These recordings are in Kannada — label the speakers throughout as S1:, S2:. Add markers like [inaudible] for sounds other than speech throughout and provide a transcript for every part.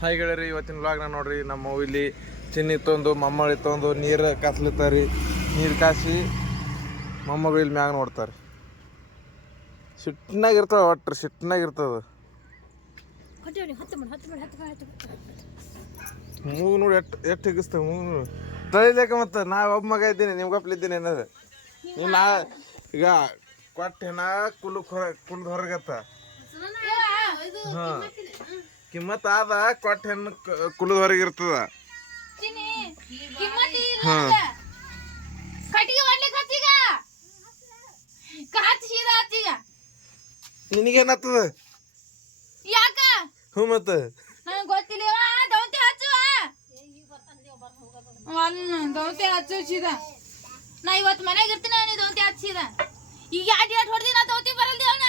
S1: ಹಾಯ್ [laughs] ಗೆಳೆಯರಿ ಇವತ್ತಿನ ವ್ಲಾಗ್ನ ನೋಡ್ರಿ. ನಮ್ಮ ಇಲ್ಲಿ ಚಿನ್ನಿ ತೊಂದು ಮಮ್ಮಳಿ ತೊಂದು ನೀರು ಕಾಸ್ಲಿತ್ತಾರಿ ನೀರು ಕಾಸಿ ಮೊಮ್ಮಗಳು ಇಲ್ಲಿ ಮ್ಯಾಗ ನೋಡ್ತಾರೆ. ಸಿಟ್ನಾಗ ಇರ್ತದ ಒಟ್ರು ಸಿಟ್ಟಿನಾಗ ಇರ್ತದ. ಮೂಗು ನೋಡಿ ಎಷ್ಟು ಎಷ್ಟು ಹಿಗಿಸ್ತ ಮೂಗು ನೋಡಿ. ತಳಿಲೇಕ ಮತ್ತೆ ನಾ ಒಬ್ಬ ಮಗ ಇದ್ದೀನಿ ನಿಮ್ಗೊಪ್ಲಿದ್ದೀನಿ ಅನ್ನೋದು. ನೀವು ನಾ ಈಗ ಕೊಟ್ಟು ಹೆಣ ಕುಲು ಹೊರ ಕುಲ್ದ ಹೊರಗತ್ತ. ಹಾಂ. ಕಿಮ್ಮತ್ ಆದ ಕೊಟ್ಟೆ ಹೆಣ್ಣು ಕುಲದ ಹೊರಗೆ ಹಾಂ
S2: ಚಿನ್ನಿ, ಕಿಮ್ಮತ್ತಿ
S1: ಹಾ. ನಿನಗೇನತ್ತದ
S2: ಯಾಕ?
S1: ಹ್ಞೂ ಮತ್ತೆ.
S2: ನನಗೆ ಗೊತ್ತಿಲ್ಲ ದೌತಿ ಹಚ್ಚುವ. ದೌತಿ ಹಚ್ಚು ಸೀದಾ ನಾ ಇವತ್ತು ಮನೆಗೆ ಇರ್ತೀನಿ ನೀ ದೌತಿ ಹಚ್ಚಿದ. ಈಗ ಯಾಟ್ ಯಾಟ್ ಹೊಡ್ದಿ ನಾ ದೌತಿ ಬರಲ್ದಿ ಅವನ?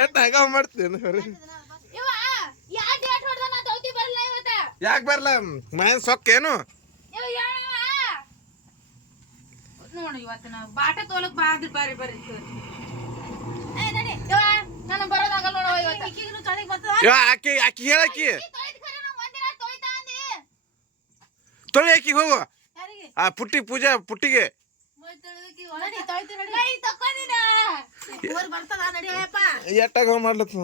S1: ಎಷ್ಟು ಹಂಗ ಮಾಡ್ತೇನೆ
S2: ಇವ ಯಾಟ್ ಯಾಟ್ ಹೊಡ್ದ ನಾ ದೌತಿ ಬರಲ್ಲ ಇವತ್ತ?
S1: ಯಾಕೆ ಬರಲ್ಲ ಮೈನ್ ಸೊಕ್ಕೇನು
S2: ಇವ ಹೇಳವ ನೋಡು ಇವತ್ತು ನಾವು ಬಾಟ ತೋಲಕ್ ಬಾ ಬಾರಿ ಬರ್ರಿ
S1: ಆಕಿ ಆಕಿ ಹೇಳಕಿ ತೊಳಿ ಆಕಿ ಹೋಗು. ಆ ಪುಟ್ಟಿ ಪೂಜಾ ಪುಟ್ಟಿಗೆ. ಎಟ್ಟಾಗ ಮಾಡ್ಲತ್ತ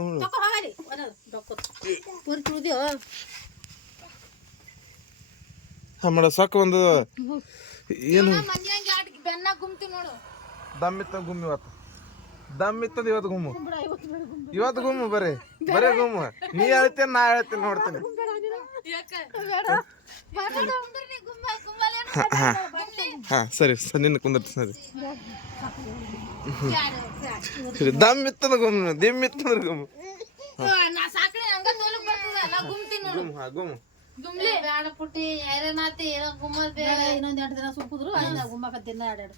S1: ಮಾಡ ಸೊಕ್ಕ ಒಂದು. ಏನು?
S2: ಬೆನ್ನ ಗುಮ್ತಿ ನೋಡು.
S1: ದಮ್ ಇತ್ತ ಗುಮ್ಮಿ ಇವತ್ತು. ದಮ್ ಇತ್ತದ ಇವತ್ತು ಗುಮ್ಮು. ಇವತ್ತು ಗುಮ್ಮು ಬರೀ ಬರೀ ಗುಮ್ಮು. ನೀ ಹೇಳ್ತೇನೆ ನಾ ಹೇಳ್ತೇನೆ ನೋಡ್ತೇನೆ. ಹಾ ಸರಿ ಸರಿ ನಿನ್ನ ಕುಂದರ್ತಿ ಸರಿ. ಸರಿ ದಮ್ ಇತ್ತದ ಗುಮ್ಮು ದಿಮ್ ಇತ್ತಂದ್ರ ಗುಮ್ಮು. ಗುಮ್ಮು ಹಾ ಗುಮ್ಮು.
S2: ಗುಮ್ಲಿ ಬೇಡ ಪುಟ್ಟಿ ಐರನಾತಿ ಏನೋ ಗುಮ್ಮದ್ ಬೇಡ. ಇನ್ನೊಂದ್ ಎರಡು ದಿನ ಸುಕ್ಕುದ್ರು ಅಲ್ಲಿ ಗುಮ್ಮಕ ದಿನ ಎರಡು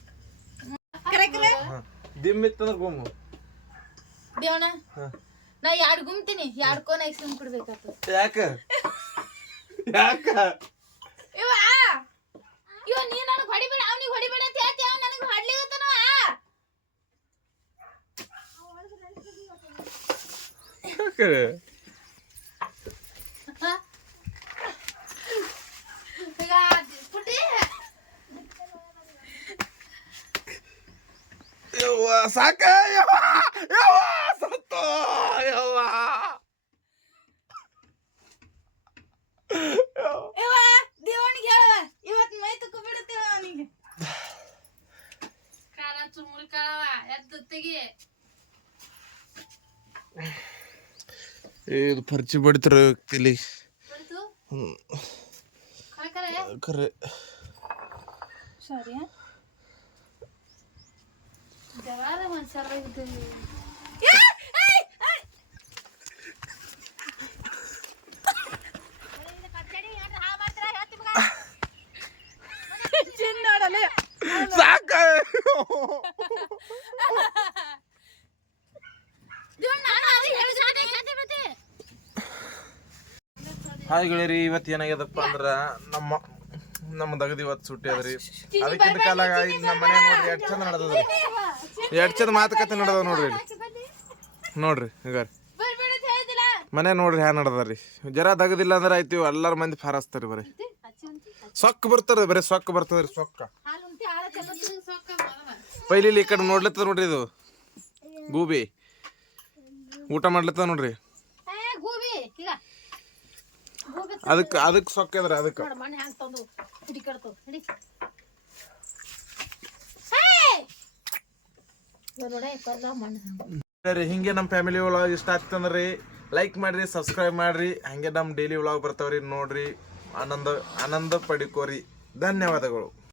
S1: ಹಾ. ದಿಮ್ ಇತ್ತಂದ್ರ ಗುಮ್ಮು.
S2: ದೇವಣ ನಾ ಎರಡು ಗುಮ್ತೀನಿ ಎರಡು ಕೋನ ಎಕ್ಸ್ಟೆಂಡ್ ಕೊಡ್ಬೇಕಾಗ್ತದೆ
S1: ಯಾಕ? ಯಾಕ?
S2: ಇವ ಇವ ನೀ ನನಗೆ ಹೊಡಿಬೇಡ ಅವ್ನಿಗೆ ಹೊಡಿಬೇಡ ಅಂತ ಹೇಳ್ತಿ ಅವ್ನು ನನಗೆ ಹೊಡ್ಲಿಗತ್ತನ
S1: ಯಾಕ
S2: ಈಗ ಪುಟ್ಟಿ
S1: ಯವ್ವ ಸಾಕ ಯವ್ವ ಯವ್ವ ಸತ್ತು ಯವ್ವ
S2: ಇವ ದೇವನಿಗೆ ಹೇಳ ಇವತ್ ಮೈ ತುಕ್ಕು ಬಿಡುತ್ತೇವ ಅವನಿಗೆ ಕಾಲ ಚುಮ್ಮುಲ್ ಕಾಲವ ಎದ್ದು ತೆಗಿ
S1: ಇದು ಪರ್ಚಿ ಬಡಿತಾರ
S2: ಬಿಡ್ತು
S1: ಹ್ಮ್ ಖರೆ
S2: ಸಾರಿ
S1: ಹಾಯ್ ಗೆಳೆಯರಿ ಇವತ್ತು ಏನಾಗ್ಯದಪ್ಪ ಅಂದ್ರ ನಮ್ಮ ನಮ್ಮ ದಗದ ಇವತ್ತು ಸುಟ್ಟಿ ಅದ್ರಿ ಅದಕ್ಕಿಂತ ಕಾಲಾಗ ನಮ್ಮ ಮನೆ ನೋಡ್ರಿ ಎಷ್ಟು ಚಂದ ನಡೆದದ್ರಿ ಎಷ್ಟು ಚಂದ ಮಾತುಕತೆ ನಡೆದವ ನೋಡ್ರಿ ನೋಡ್ರಿ ಈಗ ಮನೆ ನೋಡ್ರಿ ಹ್ಯಾ ನಡೆದರಿ ಜರ ದಗದಿಲ್ಲ ಅಂದ್ರೆ ಆಯ್ತು ಎಲ್ಲಾರ ಮಂದಿ ಫಾರಸ್ತಾರಿ ಬರೀ. ಸೊಕ್ಕ ಬರ್ತಾರ ಬರೀ ಸೊಕ್ಕ ಬರ್ತದ್ರಿ ಸೊಕ್ಕ. ಪೈಲಿ ಈ ಕಡೆ ನೋಡ್ಲತ್ತದ ನೋಡ್ರಿ ಇದು. ಗೂಬಿ. ಊಟ ಮಾಡ್ಲತ್ತದ ನೋಡ್ರಿ. ಅದಕ್ಕೆ ಅದಕ್ಕೆ ಸೊಕ್ಕ ಅದಕ್ಕೆ. ರೀ ಹಿಂಗೆ ನಮ್ಮ ಫ್ಯಾಮಿಲಿ ವ್ಲಾಗ್ ಇಷ್ಟ ಆಗ್ತಂದ್ರಿ ಲೈಕ್ ಮಾಡ್ರಿ ಸಬ್ಸ್ಕ್ರೈಬ್ ಮಾಡ್ರಿ. ಹಂಗೆ ನಮ್ಮ ಡೈಲಿ ವ್ಲಾಗ್ ಬರ್ತಾವ್ರಿ ನೋಡ್ರಿ. ಆನಂದ ಆನಂದ ಪಡಿಕೋರಿ. ಧನ್ಯವಾದಗಳು.